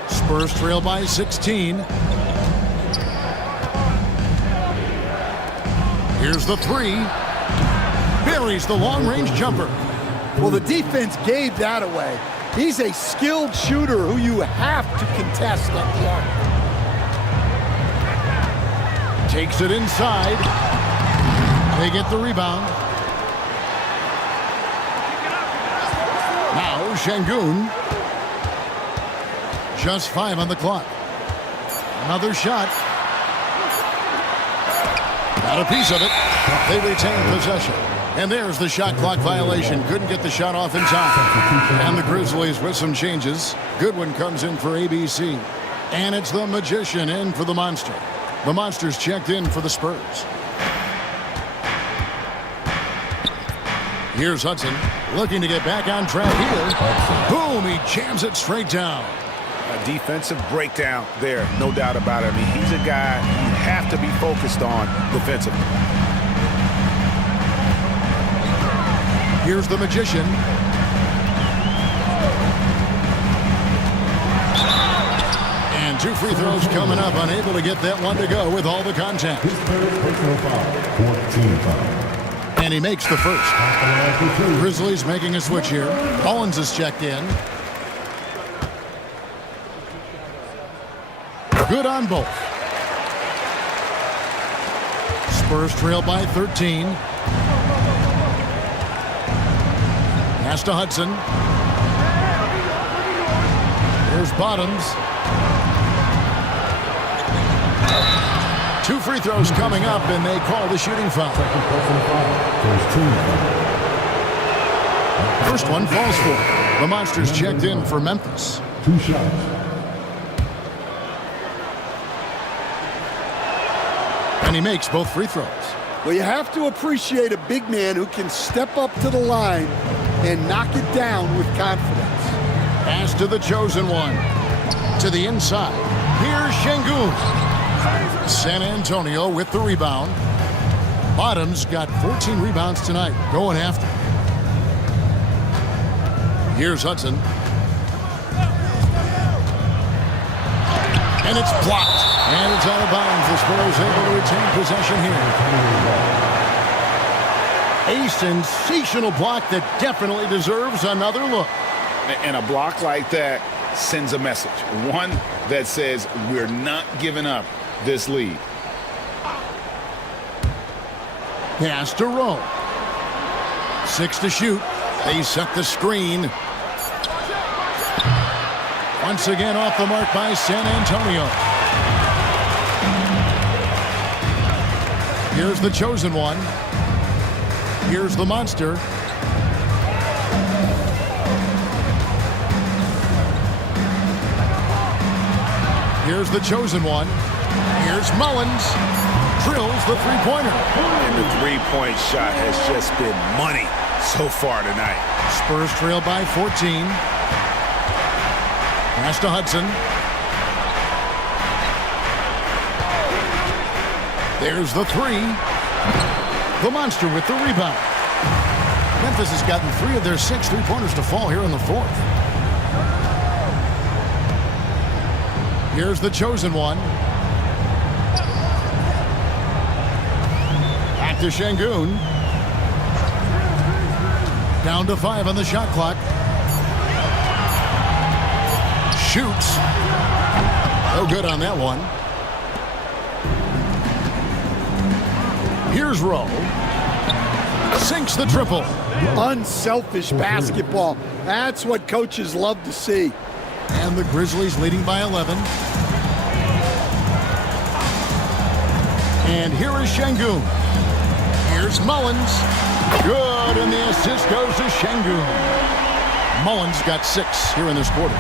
Spurs trail by 16. Here's the 3. Buries the long-range jumper. Well, the defense gave that away. He's a skilled shooter who you have to contest at the arc. Takes it inside. They get the rebound. Now Şengün. Just 5 on the clock. Another shot. Got a piece of it. They retain possession. And there's the shot clock violation. Couldn't get the shot off in time. And the Grizzlies with some changes. Goodwin comes in for ABC. And it's the Magician in for the Monster. The Monster's checked in for the Spurs. Here's Hudson looking to get back on track here. Boom, he jams it straight down. A defensive breakdown there, no doubt about it. I mean, he's a guy you have to be focused on defensively. Here's the Magician. And 2 free throws coming up, unable to get that one to go with all the contact. And he makes the first. Grizzlies making a switch here. Mullins is checked in. Good on both. Spurs trail by 13. Pass to Hudson. Here's Bottoms. 2 free throws coming up, and they call the shooting foul. First one falls for. The Monsters checked in for Memphis. 2 shots. And he makes both free throws. Well, you have to appreciate a big man who can step up to the line and knock it down with confidence. Pass to the chosen one. To the inside. Here's Şengün. San Antonio with the rebound. Bottoms got 14 rebounds tonight, going after. Here's Hudson. And it's blocked. And it's out of bounds. The Spurs able to retain possession here. A sensational block that definitely deserves another look. And a block like that sends a message. One that says we're not giving up this lead. Pass to Rowe. 6 to shoot. They set the screen. Once again off the mark by San Antonio. Here's the chosen one. Here's the Monster. Here's the chosen one. Here's Mullins. Drills the three-pointer. And the three-point shot has just been money so far tonight. Spurs trail by 14. Pass to Hudson. There's the 3. The Monster with the rebound. Memphis has gotten 3 of their 6 three-pointers to fall here in the 4th. Here's the chosen one. Back to Şengün. Down to 5 on the shot clock. Shoots. No good on that one. Here's Rowe. Sinks the triple. Unselfish basketball. That's what coaches love to see. And the Grizzlies leading by 11. And here is Şengün. Here's Mullins. Good, and the assist goes to Şengün. Mullins got 6 here in this quarter.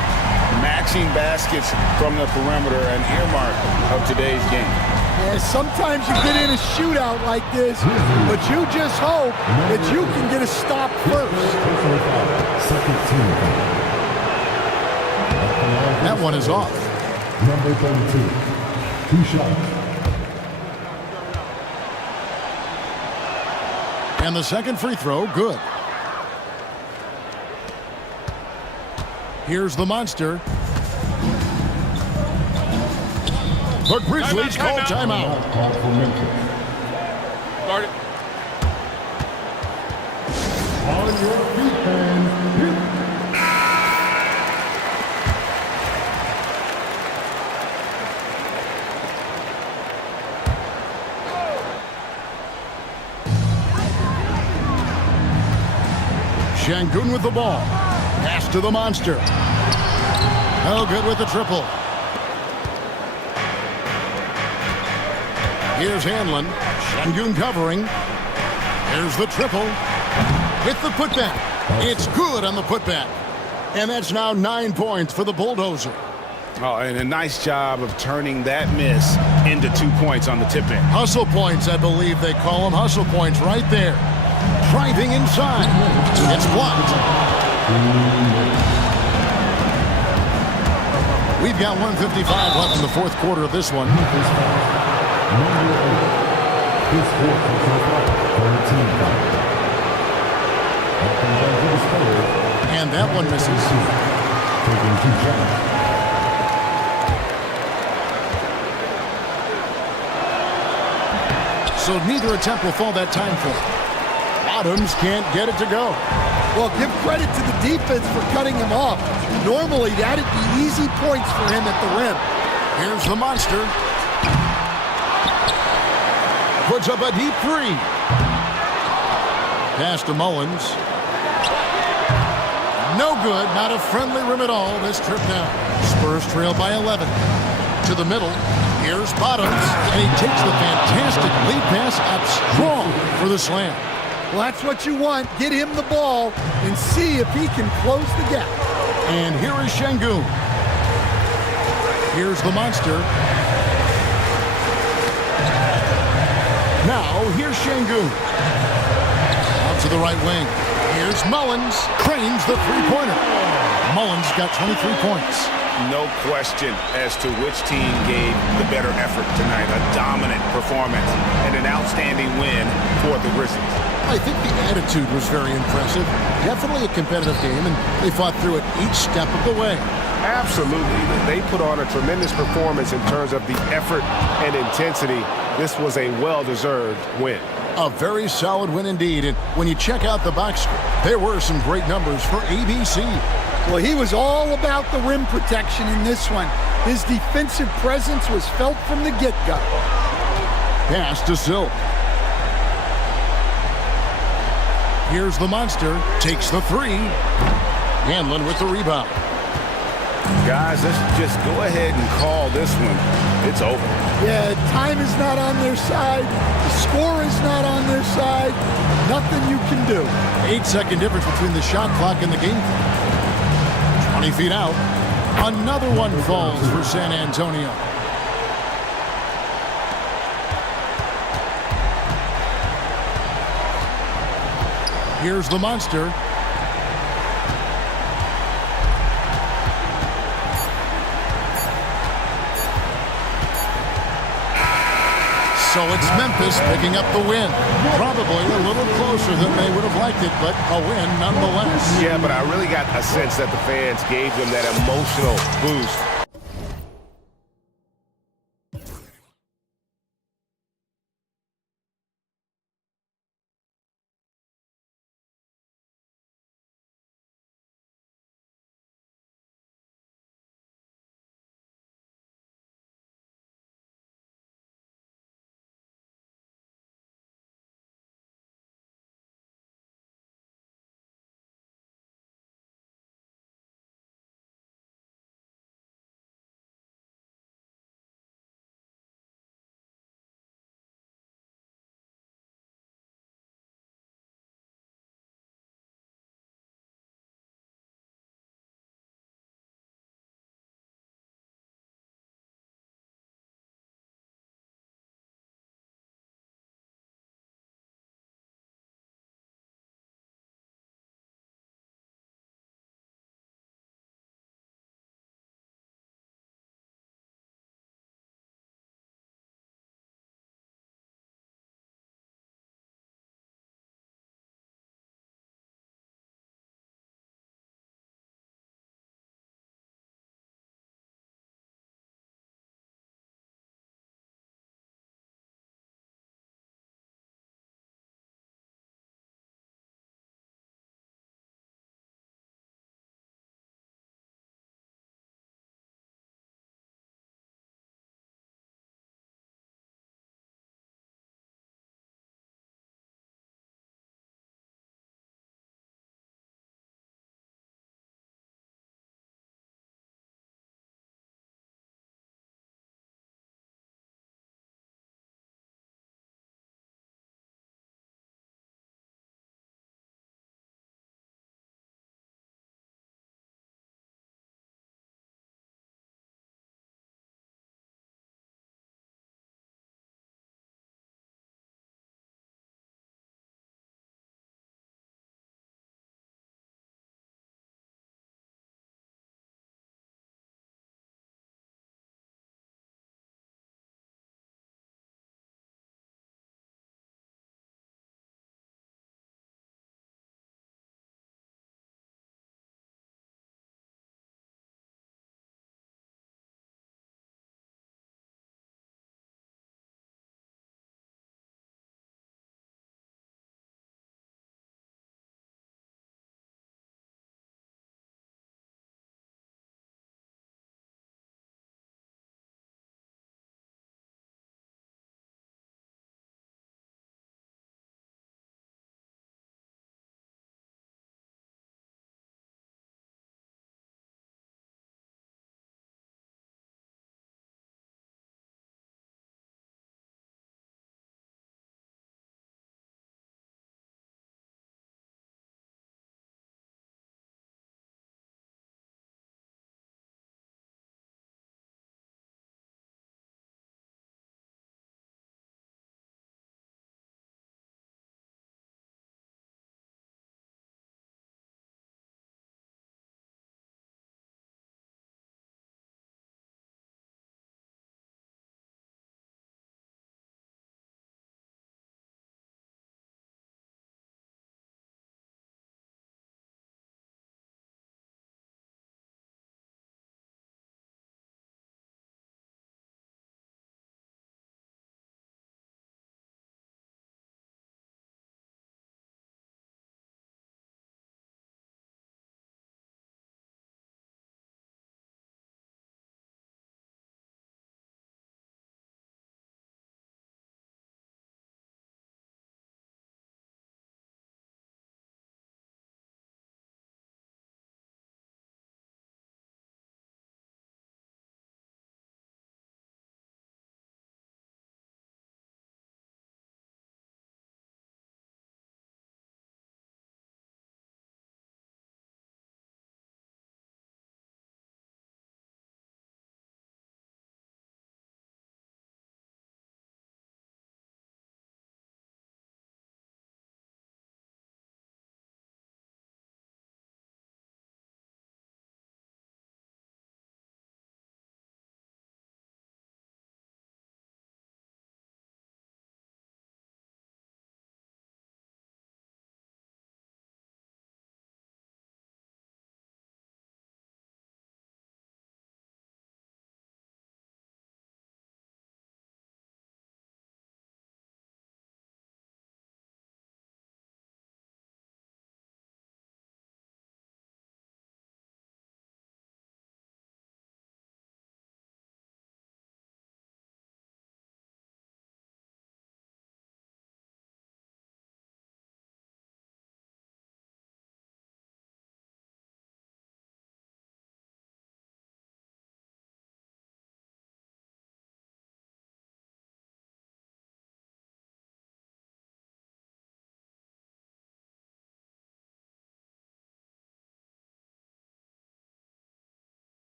Matching baskets from the perimeter, an earmark of today's game. Yeah, sometimes you get in a shootout like this, but you just hope that you can get a stop first. That one is off. Number 32. 2 shots. And the second free throw, good. Here's the Monster. The Grizzlies call timeout. Start it. On your feet, fans. Şengün with the ball. Pass to the Monster. No good with the triple. Here's Hanlon. Şengün covering. Here's the triple. With the putback. It's good on the putback. And that's now 9 points for the Bulldozer. Oh, and a nice job of turning that miss into 2 points on the tip in. Hustle points, I believe they call them. Hustle points right there. Driving inside. It's blocked. We've got 1:55 left in the fourth quarter of this one. And that one misses. So neither attempt will fall that time for him. Bottoms can't get it to go. Well, give credit to the defense for cutting him off. Normally, that'd be easy points for him at the rim. Here's the monster. Puts up a deep three. Pass to Mullins. No good. Not a friendly rim at all this trip down. Spurs trail by 11. To the middle. Here's Bottoms. And he takes the fantastic lead pass out strong for the slam. Well, that's what you want. Get him the ball and see if he can close the gap. And here is Şengün. Here's the monster. Now, here's Şengün. Out to the right wing. Here's Mullins. Cranes the three-pointer. Mullins got 23 points. No question as to which team gave the better effort tonight. A dominant performance and an outstanding win for the Grizzlies. I think the attitude was very impressive. Definitely a competitive game, and they fought through it each step of the way. Absolutely. They put on a tremendous performance in terms of the effort and intensity. This was a well-deserved win. A very solid win indeed, and when you check out the box score, there were some great numbers for ABC. Well, he was all about the rim protection in this one. His defensive presence was felt from the get-go. Pass to Silk. Here's the monster. Takes the three. Hanlon with the rebound. Guys, let's just go ahead and call this one. It's over. Yeah, time is not on their side. The score is not on their side. Nothing you can do. 8-second difference between the shot clock and the game clock. 20 feet out. Another one falls for San Antonio. Here's the monster. So it's Memphis picking up the win. Probably a little closer than they would have liked it, but a win nonetheless. Yeah, but I really got a sense that the fans gave them that emotional boost